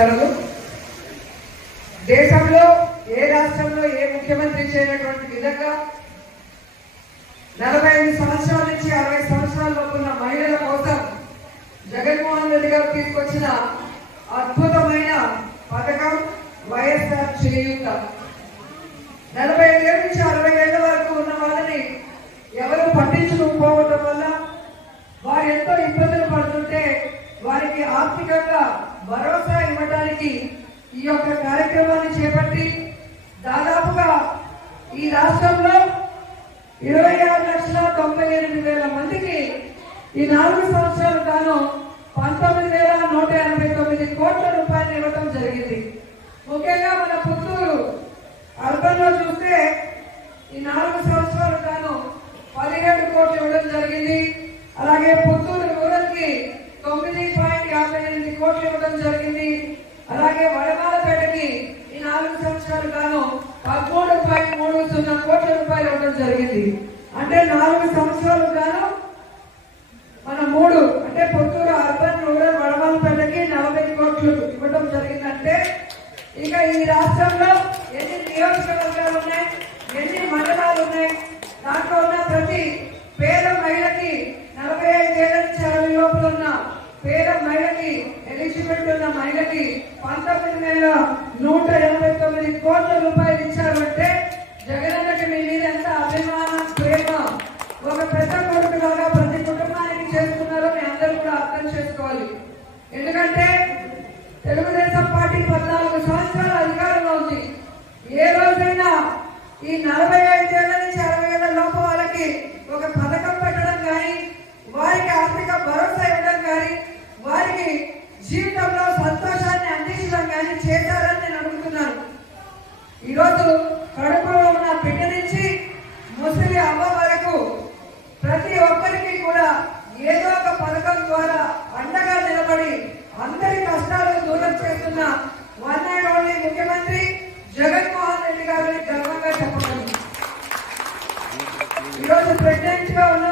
శుభాకాంక్షలు. దేశంలో ఏ రాష్ట్రంలో ఏ ముఖ్యమంత్రి చేయనటువంటి విధంగా 45 సంవత్సరాల నుంచి 60 సంవత్సరాల లోపు ఉన్న మహిళల కోసం జగన్మోహన్ రెడ్డి గారు తీసుకొచ్చిన అద్భుతమైన పథకం వైఎస్ఆర్ చేయూత. 45 ఏళ్ళ నుంచి 60 ఏళ్ల వరకు ఉన్న వాళ్ళని ఎవరు పట్టించుకోకపోవడం వల్ల వారు ఎంతో ఇబ్బందులు పడుతుంటే వారికి ఆర్థికంగా భరోసా ఇవ్వడానికి ఈ యొక్క కార్యక్రమాన్ని చేపట్టి దాదాపుగా ఈ రాష్ట్రంలో 26,98,000 మందికి ఈ 4 సంవత్సరాలు గాను 19,189 కోట్ల రూపాయలు ఇవ్వడం జరిగింది. ముఖ్యంగా మన పుత్తూరు అర్బన్ లో చూస్తే ఈ 4 సంవత్సరాలు గాను 17 కోట్లు ఇవ్వడం జరిగింది. అలాగే పుత్తూరు రూరల్ కి 9.58 కోట్లు ఇవ్వడం జరిగింది. అలాగే వడమాలపేటకి ఈ 4 సంవత్సరాలు గాను 13.30 కోట్ల రూపాయలు ఇవ్వడం జరిగింది. అంటే 4 సంవత్సరాలు గాను మన 3 అంటే పుత్తూరు అర్బన్ రూరల్ వడమాలపేటకి 40 కోట్లు ఇవ్వడం జరిగిందంటే ఇక ఈ రాష్ట్రంలో ఎన్ని నియోజకవర్గాలు ఉన్నాయి, ఎన్ని మండలాలు ఉన్నాయి, దాంట్లో ఉన్న ప్రతి పేద మహిళకి 45 ఏళ్ల నుంచి 60 లోపల ఉన్న పేద మహిళకి ఎలిజిబిలిటీ ఉన్న మహిళకి 19,189 కోట్ల రూపాయలు ఇచ్చారంటే జగనన్నకి మీ మీద ఎంత అభిమానం, ప్రేమ, ఒక పెద్ద కొడుకు లాగా ప్రతి కుటుంబానికి చేస్తున్నారో మీ అందరూ కూడా అర్థం చేసుకోవాలి. ఎందుకంటే తెలుగుదేశం పార్టీ 14 సంవత్సరాల అధికారంలో ఉంది. ఏ రోజైనా ఈ 45 ఏళ్ల నుంచి 60 ఏళ్ల లోపు వాళ్ళకి ఒక పథకం పెట్టడం కానీ, వారికి ఆర్థిక భరోసా ఇవ్వడం కానీ, వారికి జీవితంలో సంతోషాన్ని అందించడం కానీ చేశారని నేను అడుగుతున్నాను. ఈరోజు కడుపులో ఉన్న బిడ్డ నుంచి ముసలి అమ్మ వరకు ప్రతి ఒక్కరికి కూడా ఏదో ఒక పథకం ద్వారా అండగా నిలబడి అందరి కష్టాలను దూరం చేస్తున్న వన్ అండ్ ఓన్లీ ముఖ్యమంత్రి జగన్మోహన్ రెడ్డి గారిని గర్వంగా చెప్పగలను. ఈరోజు ప్రెసిడెంట్ గా ఉన్న